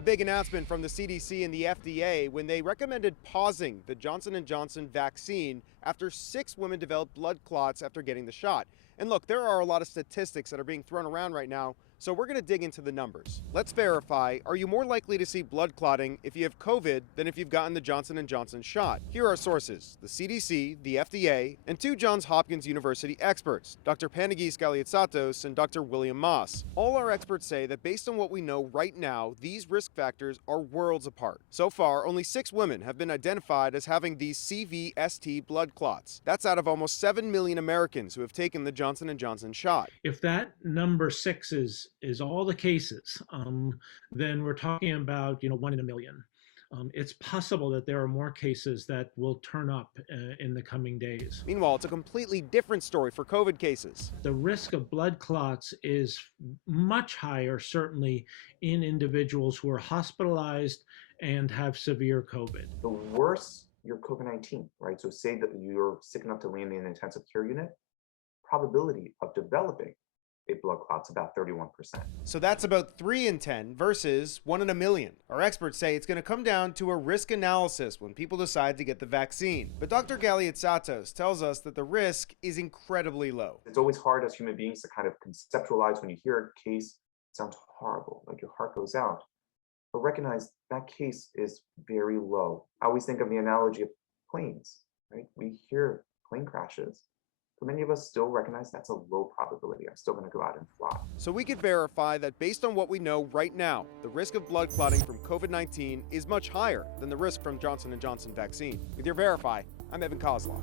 A big announcement from the CDC and the FDA when they recommended pausing the Johnson & Johnson vaccine after 6 women developed blood clots after getting the shot. And look, there are a lot of statistics that are being thrown around right now, so we're going to dig into the numbers. Let's verify, are you more likely to see blood clotting if you have COVID than if you've gotten the Johnson & Johnson shot? Here are sources: the CDC, the FDA, and 2 Johns Hopkins University experts, Dr. Panagis Galiotsatos and Dr. William Moss. All our experts say that based on what we know right now, these risk factors are worlds apart. So far, only 6 women have been identified as having these CVST blood clots. That's out of almost 7 million Americans who have taken the Johnson & Johnson shot. If that number 6 is all the cases, then we're talking about 1 in a million. It's possible that there are more cases that will turn up in the coming days. Meanwhile, it's a completely different story for COVID cases. The risk of blood clots is much higher, certainly in individuals who are hospitalized and have severe COVID. The worse your COVID-19, right? So say that you're sick enough to land in an intensive care unit, probability of developing a blood clot's about 31%. So that's about 3 in 10 versus 1 in a million. Our experts say it's going to come down to a risk analysis when people decide to get the vaccine. But Dr. Galiotsatos tells us that the risk is incredibly low. It's always hard as human beings to kind of conceptualize when you hear a case, it sounds horrible, like your heart goes out. But recognize that case is very low. I always think of the analogy of planes, right? We hear plane crashes. But many of us still recognize that's a low probability. I'm still going to go out and fly. So we could verify that based on what we know right now, the risk of blood clotting from COVID-19 is much higher than the risk from Johnson & Johnson vaccine. With your Verify, I'm Evan Kozlov.